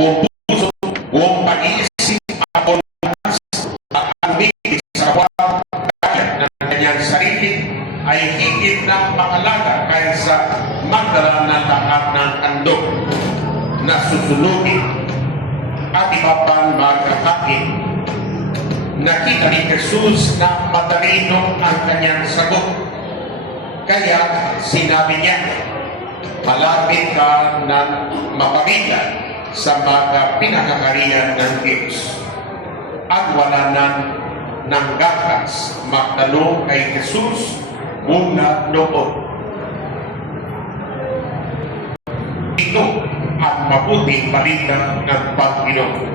buong puso, buong pag-iisip, at umibig sa kapwa ng kanyang sarili ay higit ng makalaga kaysa magdala ng lahat ng handog na susunugin at iba pang magkakain. Nakita ni Jesus na matalino ang kanyang sagot. Kaya sinabi niya, malapit ka ng mapamilya sa mga pinakakariyan ng Diyos. At wala nang gatas magtanong kay Jesus mula noon. Ito ang mabuting balita ng Panginoon.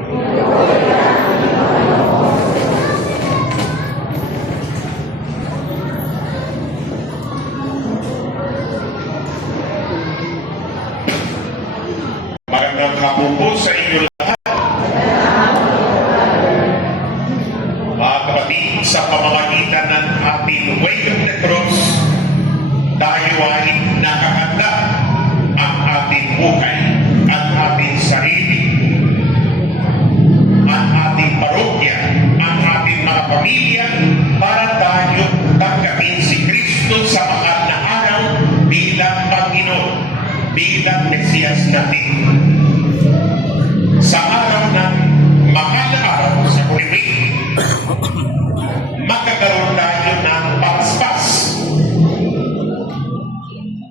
Magandang hapon po sa inyo lahat. Mga kapatid, sa pamamagitan ng ating way of the cross, tayo ay nakahanda ang ating buhay, ang ating sarili, ang ating parokya, ang ating mga pamilya, para tayo tanggapin si Kristo sa mahal na araw bilang Panginoon, bilang Mesiyas natin. Sa araw ng mahal na araw sa Huliwig, magkakaroon tayo ng paspas.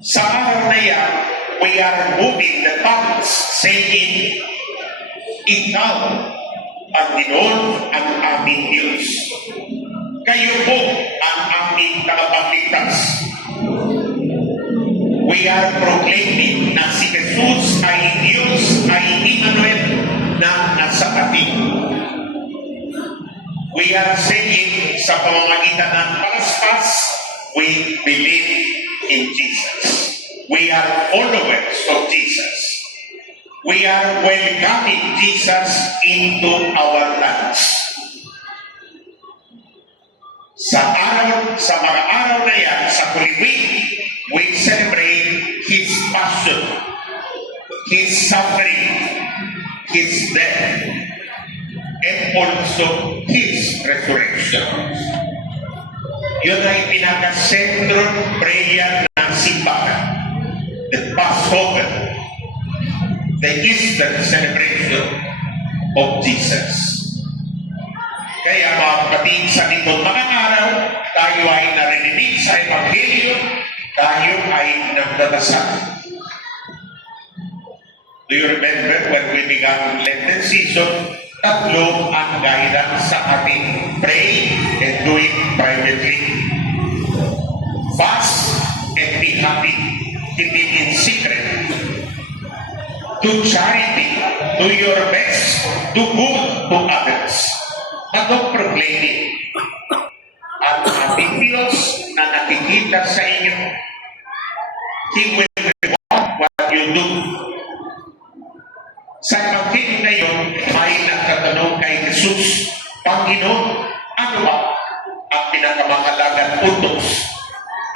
Sa araw na yan, we are moving the tongues, saying, Ikaw, Panginoon, ang aming Diyos. Kayo po ang aming tagapagligtas. We are proclaiming na si Jesus ay Diyos, ay Emmanuel na nasa atin. We are saying sa pamamagitan ng palaspas, we believe in Jesus. We are followers of Jesus. We are welcoming Jesus into our lives. Sa mga araw na yan, sa Huliwig, we celebrate His passion, His suffering, His death, and also His resurrection. Yun ay pinaka-central prayer ng simbahan, the Passover, the Easter celebration of Jesus. Kaya mga kapatid, sa itong mga araw, tayo ay narinig sa Ebanghelyo, tayo ay nagdadasal. Do you remember when we began Lenten season, tatlo ang guidance sa ating pray and do it privately. Fast and be happy. Keep it in secret. Do charity. Do your best. Do good to others. But don't proclaim it. Ang ating Diyos na nakikita sa inyo, He will reward what you do. Sa pagkinig na yun, may nagtatanong kay Jesus, Panginoon, ano ba ang pinakamahalagang utos?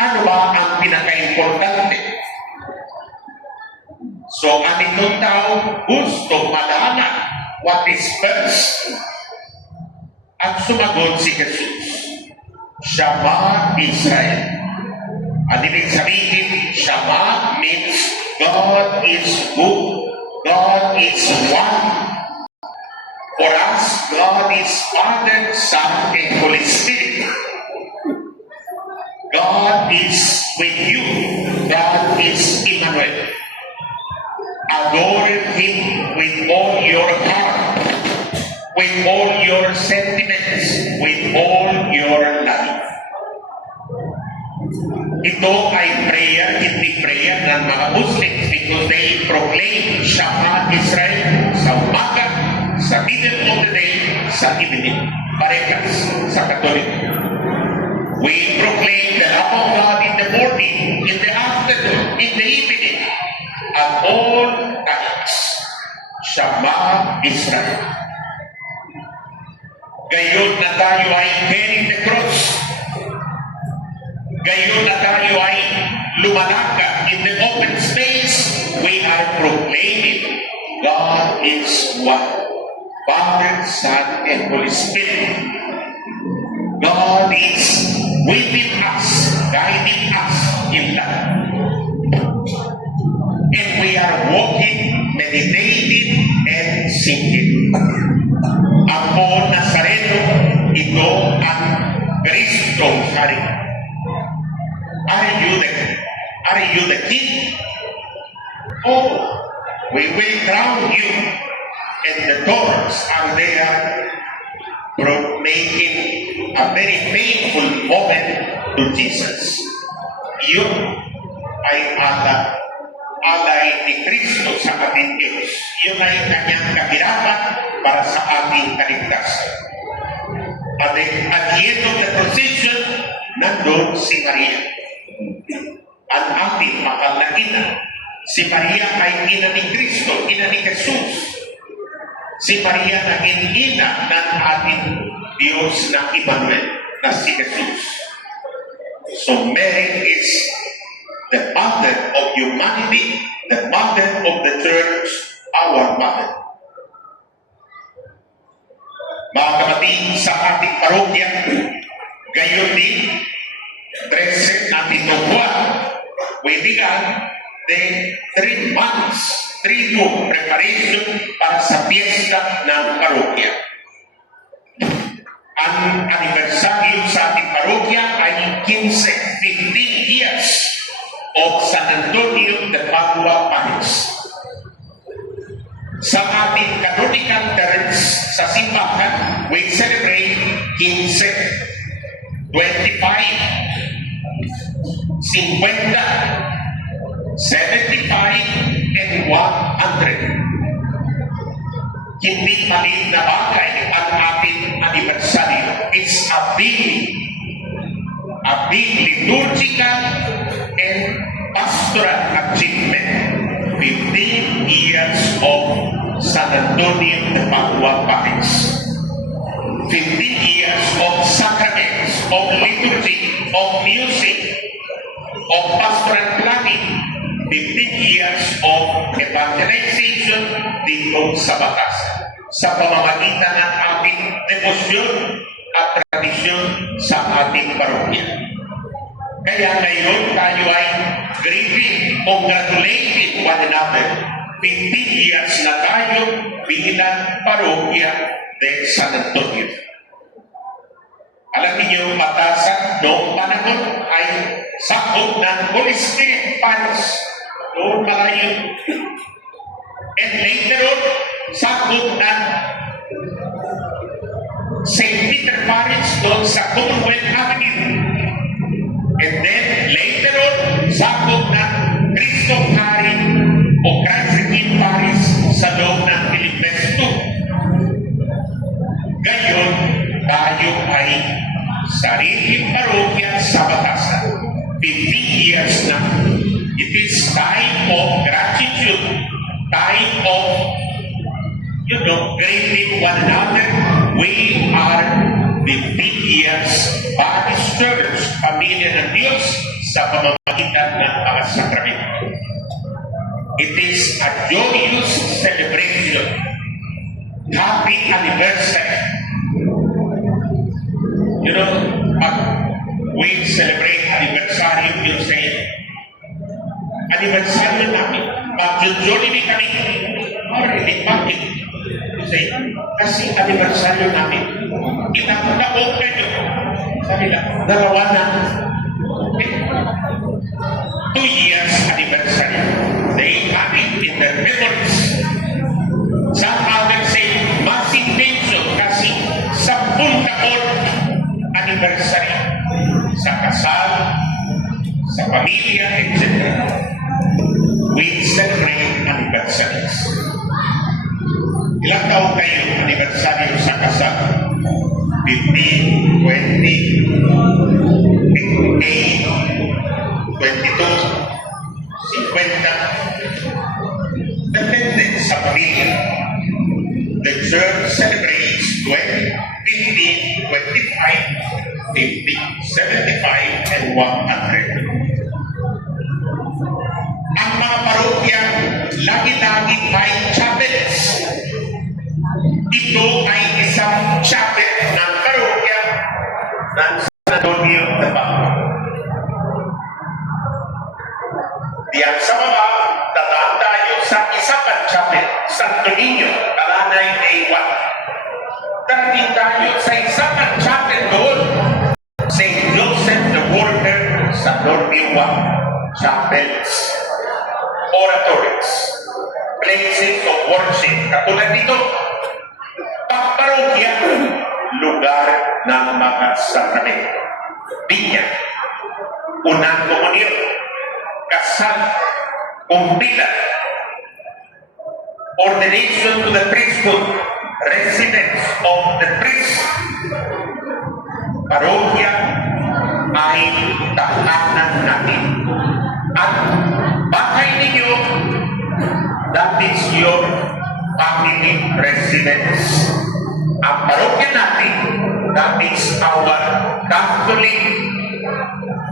Ano ba ang pinaka-importante? So, ang itong tao gusto malaman what is first. At sumagot si Jesus, Shema Israel. At ibig sabihin, Shema means God is good. God is one. For us, God is Father, Son, and Holy Spirit. God is with you. God is Emmanuel. Adore Him with all your heart, with all your sentiments, with all your life. Ito ay prayer, hindi prayer ng mga Muslims because they proclaim Shema Israel sa umaga, sa middle of the day, sa evening. Parehas sa Katolik. We proclaim the love of God in the morning, in the afternoon, in the evening, at all times. Shema Israel. Gayon na tayo ay carrying the cross. Gayon na tayo ay lumalakad in the open space. We are proclaiming God is one. Father, Son, and Holy Spirit. God is within us, guiding us in life. And we are walking, meditating, and singing. Ako, Nazareno, ito ang Kristo Hari. Are you the King? Oh, we will crown you, and the thorns are there, making a very painful moment to Jesus. Yun ay alay ni Kristo sa ating Diyos. Yun ay kanyang kahirapan para sa ating kaligtasan. At the end of the procession, nandun si Maria. Ang ating mahal na ina. Si Maria ay ina ni Kristo, ina ni Jesus. Si Maria na ina ng ating Diyos na Emmanuel, na si Jesus. So Mary is the mother of humanity, the mother of the church, our mother. Mga kapatid, sa ating parokya, gayon din, present natin itong buwan, we began the 3 months, 3 preparation para sa piyesta ng parokya. Ang anibersaryo sa ating parokya ay 15 years of San Antonio de Padua Parish. Sa ating canonical terms sa simbahan, we celebrate 15, 25, 50, 75, and 100. Hindi maliit na bagay ang ating anibersaryo. It's a big liturgical and pastoral achievement. 15 years of San Antonio de Padua Parish. 15 years of sacraments, of liturgy, of music, of pastoral planning. 15 years of evangelization dito sa batas. Sa pamamagitan ng ating devosyon at tradisyon sa ating parokya. Kaya ngayon tayo ay greeting, congratulating one another. 15 years na tayo bilang parokya de San Antonio. Alam niyo, Matasan noong panahon ay sakop ng Holy Spirit Parish. Noong malayo. And later on, sakop ng St. Peter Parish doon sa Commonwealth Avenue. And then, later on, sakop ng Cristo Hari o Christ King Parish sa loob ng Philippines 2. Gayon, tayo ay sariling parokya sa Batasan. 15 years na. It is time of gratitude, time of, greeting one another. We are 15 years Baptist Church, pamilya ng Diyos sa pamamagitan ng mga sakramento. It is a joyous celebration. Happy anniversary. Pag we celebrate anniversary, you say, anniversary namin. Pag-jollibee kami, already, bakit? You say, kasi anniversary namin. Open yun. Sabi lang, dalawa na. Okay. 2 years anniversary. They have it in their memories. Some others say, mas intenso kasi 10 taon anniversary. Sa kasal, sa pamilya, etc. We celebrate anniversaries. Ilang taon kayo anniversary sa kasal? 15, 20, 8, 22, 50. Depende sa pamilya. The church celebrates 20, 15, 25, 50, 75, and 100. Ang mga parokya, lagi-lagi may chapel. Santo Niño, Talanay A1. Darating tayo sa isang chapel doon, St. Joseph the Worker sa Nordiwa, chapels, oratories, places of worship. Katulad dito, parokya, lugar ng mga sakramento. Binya, unang komunyon, kasal, kumpilan, ordination to the priesthood, residence of the priest. Parokya ay tahanan natin. At bahay ninyo, that is your family residence. Ang parokya natin, that is our Catholic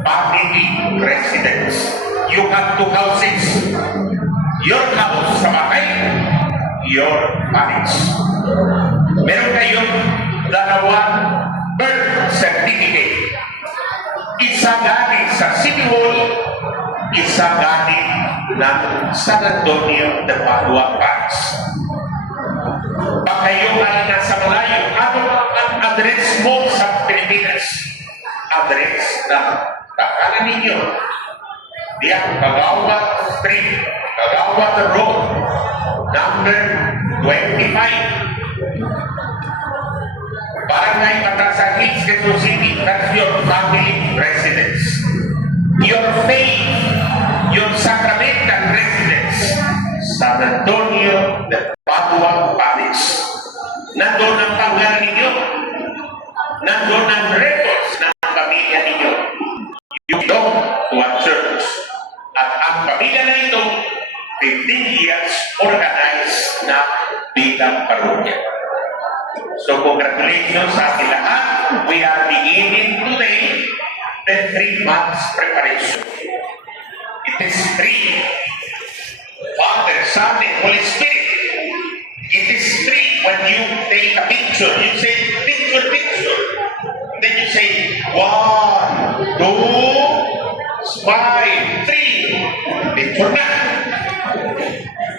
family residence. You have two houses. Your house sa bahay, your parish. Meron kayong dalawang birth certificate. Isa galing sa City Hall, isa galing ng San Antonio de Padua Parish. Pag kayo ay nasa malayo, ano ang address mo sa Pilipinas? Address ng takalan ninyo. Diyan, Kagawad Street, Kagawad Road, number 25. Barangay Matasan Hills, Quezon City, that's your family residence. Your faith, your sacramental residence, San Antonio de Padua Parish. Nandun ang pangalan ninyo. Nandun ang records ng pamilya ninyo. You belong to a church. At ang pamilya na ito, 15 years organized na bilang parokya. So congratulations sa ating lahat. We are beginning today the 3 months preparation. It is 3. Father, Son, and Holy Spirit. It is 3 when you take a picture. You say, picture, picture. Then you say, 1, 2, smile, 3. Picture na.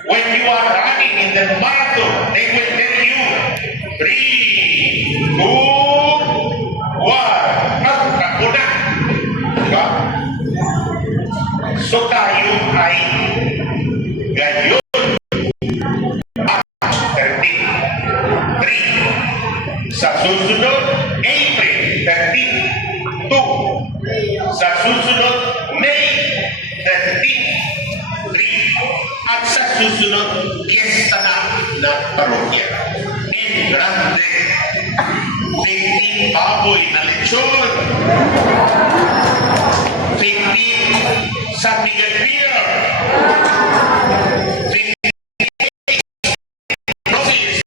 When you are running in the marathon, they will tell you, 3, 2, 1. Takbo na. Diba? So tayo ay gayon. March 13, 3. Sa susunod, April 13, 2. Sa susunod, May 13, 3. At sa susunod, fiesta na ng parokya. In grande, 15 baboy na lechon, 15 San Miguel Beer, 15 roses,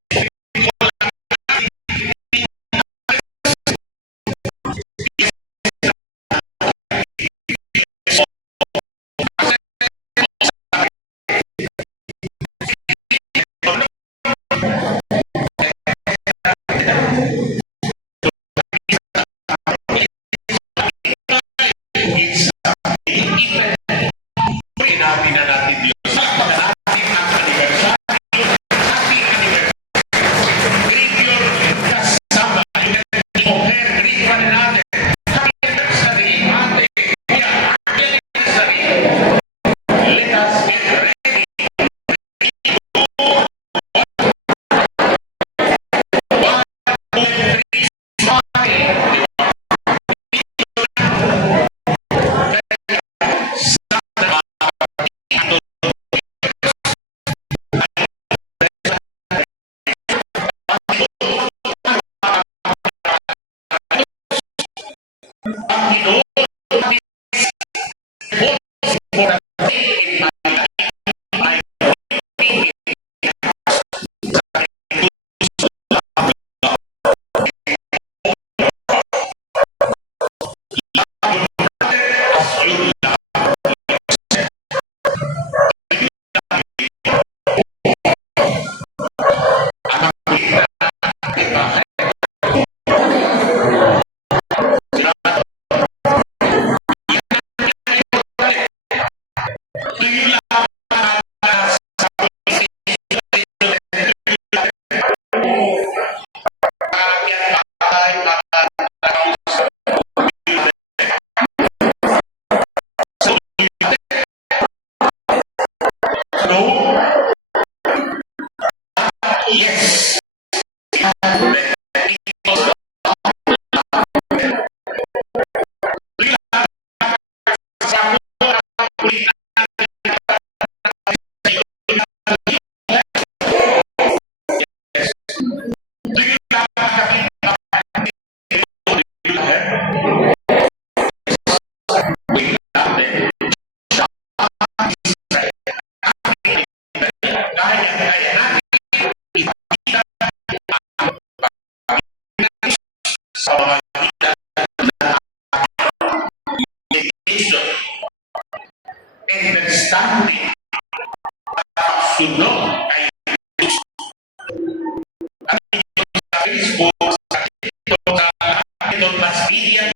sinabi na natin Diyos. Yes. Sa mga understanding at sunod kay Facebook, sa mass media,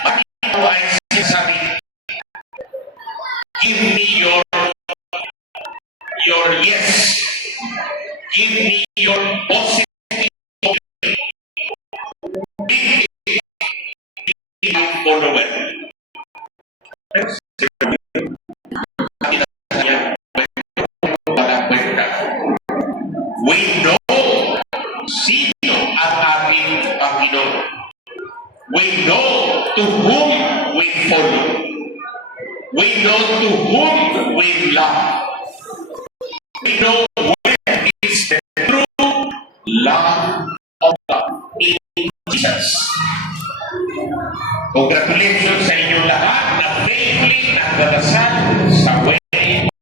pati ito ay sinasabi, give me your yes, give me your positive follower. We know sino ang ating Panginoon. We know to whom we follow. We know to whom we love. We know where is the true love of God in Jesus. Congratulations sa inyong lahat na faithfully nagdadasal sa way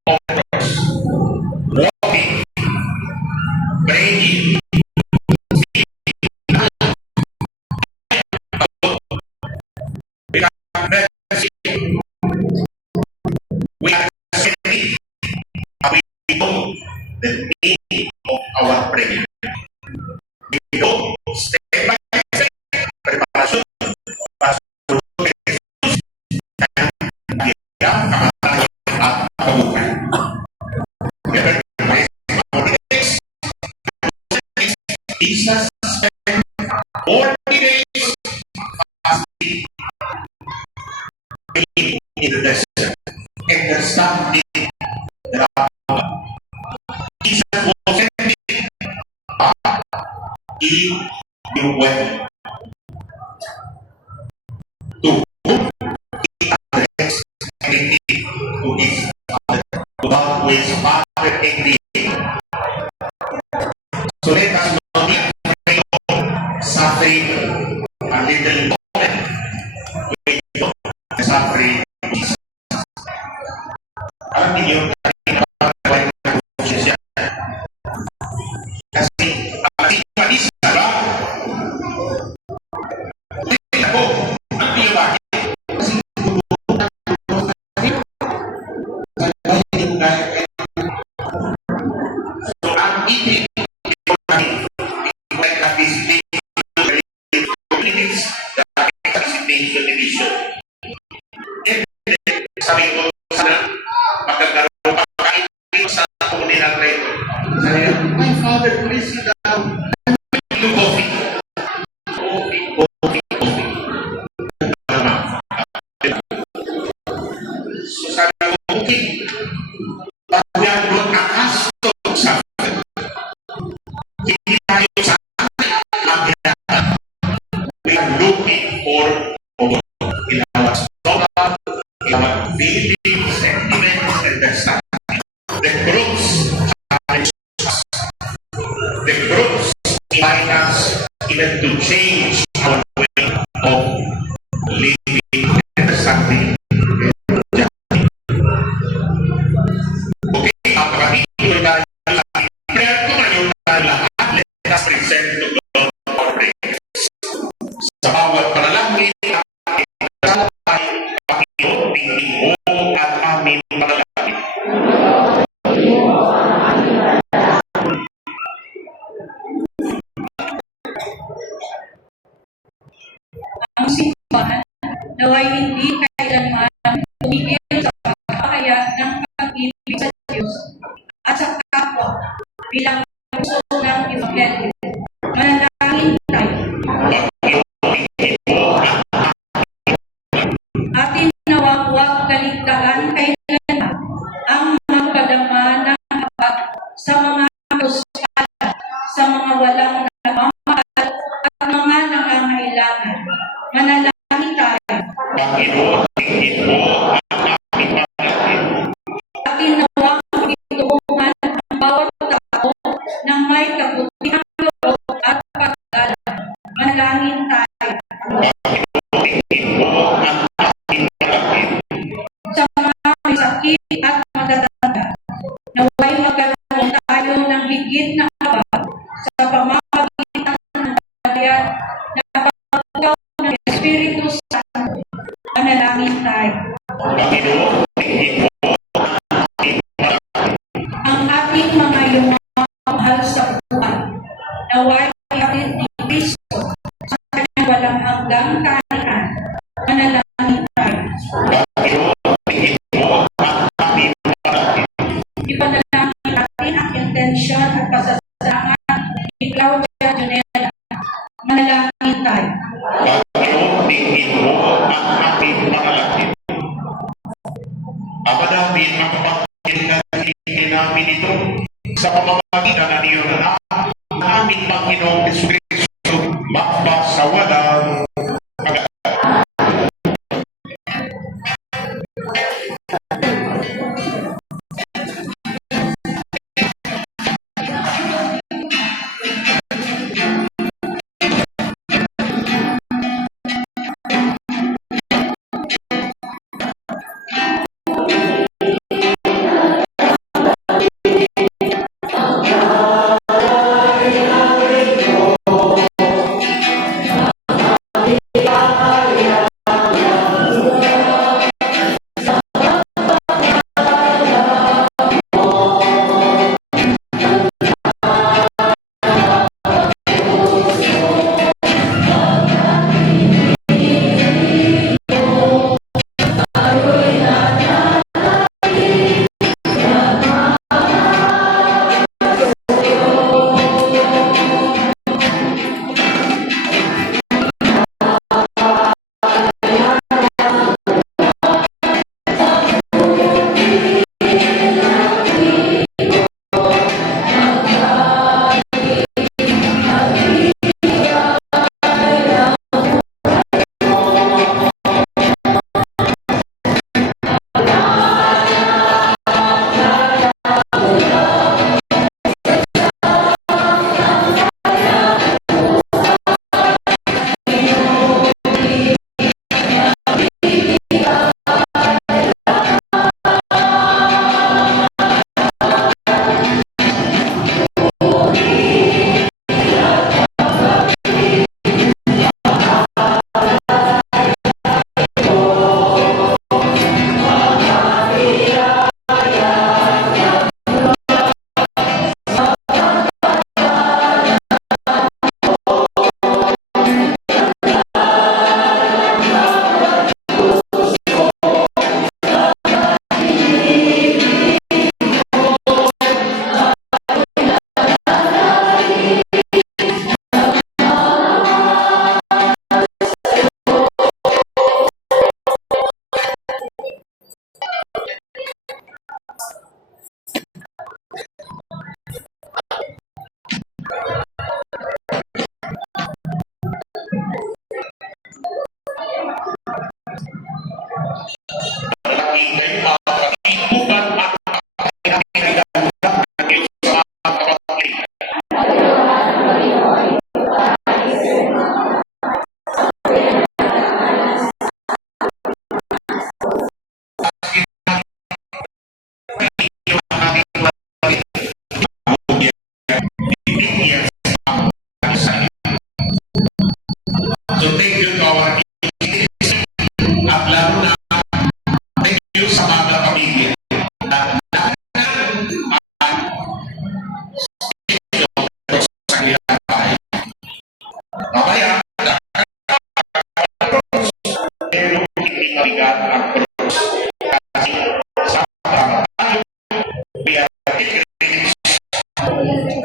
of the cross. Walking, praying, we are setting the meaning of our prayer. We know step by step preparation para Jesus spent 40 days fasting in the desert, understanding that Jesus was sending he went to whom he addressed anything to his Father, to God who is Father in the air. So let us not be suffering a little moment. We know the suffering of Jesus. Alam niyo, kasi panis na ba? Hindi ako. Alam niyo bakit? Kasi so ang ibig division. Sabi ko sana magkakaroon pa kahit sa komunidad na ito. Sabi ko, my father, please sit down. Coffee. So sabi ko, okay. We are not accustomed sa hindi tayo sa we are looking for in our stomach, in our feelings, sentiments, and understanding. The groups challenge us. The groups invite us even to change our way of living and understanding. Okay, apakah itu tayo lahat? Prayer ko ngayon tayo lahat. Let us present to God our prayers. Sa bawat panalangin, Panginoon, tingin mo at aming panalangin. Ang simbahan naway hindi kailanman tumigil sa pagpapahayag ng pag-ibig sa Diyos at sa kapwa bilang puso ng Ebanghelyo. Manalangin tayo. Atin nawang huwag kaligtaan kailanman ang magpadama ng habag sa mga kapuskala sa walang nagmamahal at mga nangangailangan. Manalangin tayo. Panginoon, tingin mo ang aming panalangin. At tinawag itulungan ang bawat tao ng may kabutihang loob at paggalang. Manalangin tayo. Panginoon, tingin mo ang aming panalangin. Sa mga may sakit at matatanda, naway magkaroon tayo ng higit na abang sa pamamagitan ng pagkakayat na pagkaw ng Espiritu Santo. Manalangin tayo. Panginoon, tingin mo ang aming panalangin. Ang ating mga mahal sa buwan, naway hatid ni Kristo sa kanyang walang hanggang kaharian. Manalangin tayo. Panginoon, tingin mo ang aming panalangin. Ipanalangin natin ang intensyon at pasasalamat ni Claudia Junela. Manalangin tayo. Panginoon, tingin mo ang aming panalangin. Ama namin, ang pagkakilin namin ito sa pamamagitan ng iyong anak, ang aming Panginoong Jesucristo, magpasawalang hanggan.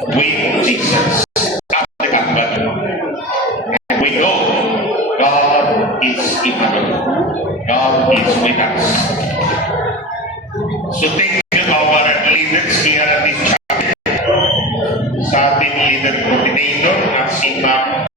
with Jesus at the Calvary. And we know God is Emmanuel. God is with us. leader coordinator na si Ma'am